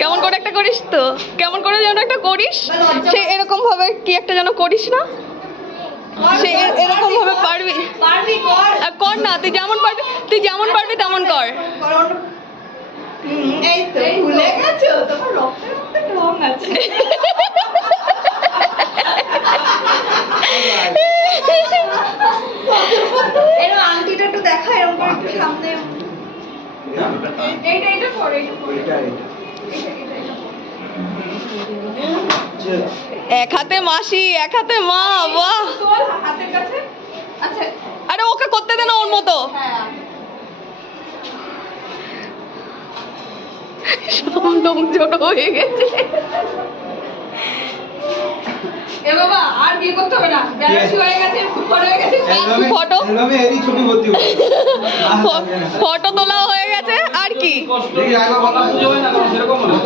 কেমন করে একটা করিস তো, কেমন করে যেন একটা করিস, সে এরকম ভাবে কি একটা যেন করিস না, সে এরকম ভাবে পারবি, কর না, তুই যেমন পারবি, তুই যেমন পারবি তেমন কর। এই তো ভুলে গেছো, তোমার রক্তের মধ্যে ঢং আছে। এরকম আংটিটা একটু দেখা, এরকম করে একটু সামনে। এইটা পরে, এক হাতে মাসি, এক হাতে মা, বাহ। হাতের কাছে। আচ্ছা, আরে ওকে করতে দে না ওর মতো। সব লোক জড়ো হয়ে গেছে। এ বাবা আর বিয়ে করতে হবে না, ব্যালেন্স হয়ে গেছে, বড় হয়ে গেছে। ফটো এভাবে এরই ছবি ভর্তি হবে। ফটো তোলা হয়ে গেছে আর কি। দেখি আগে কথা বুঝে হয় না, সেরকম না।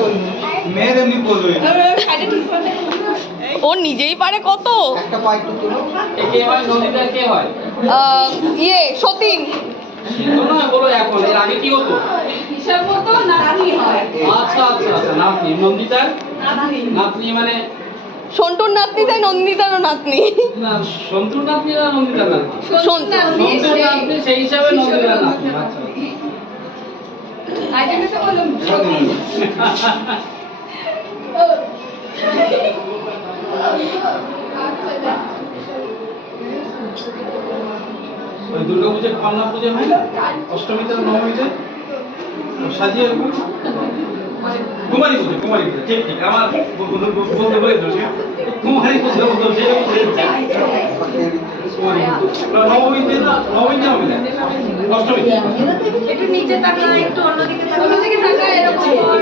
মেয়ের এমনি পোজ হয় না। সাইডে ঠিক করে। ও নিজেই পারে কত। একটা পা একটু তুলো। কে হয় নদীটা, কে হয়? সতীন। তো না বলো, এখন এর আগে কি হতো? হিসাব মতো নাতনি হয়। আচ্ছা আচ্ছা আচ্ছা, নাতনি। নন্দিতার নাতনি। নাতনি মানে সন্টুর নাতনি তাই নন্দিতারও নাতনি। না, সন্তুর নাতনি না নন্দিতার নাতনি? সন্তুর নাতনি, সেই হিসাবে নন্দিতার নাতনি। আচ্ছা আইটেম এসে বলুন সত্যি। ওই দুর্গা পুজো, কমলা পুজো হয় না অষ্টমীতে নবমীতে সাজিয়ে কুমারী পুজো, কুমারী পুজো, ঠিক ঠিক আমার বলতে বলে কুমারী পুজো বলতে নবমীতে না, নবমীতে হবে না, অষ্টমীতে। একটু নিচে তাকা, একটু অন্যদিকে তাকা, অন্যদিকে তাকা, এরকম কর,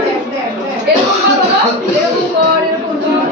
এরকম কর বাবা, এরকম কর, এরকম কর।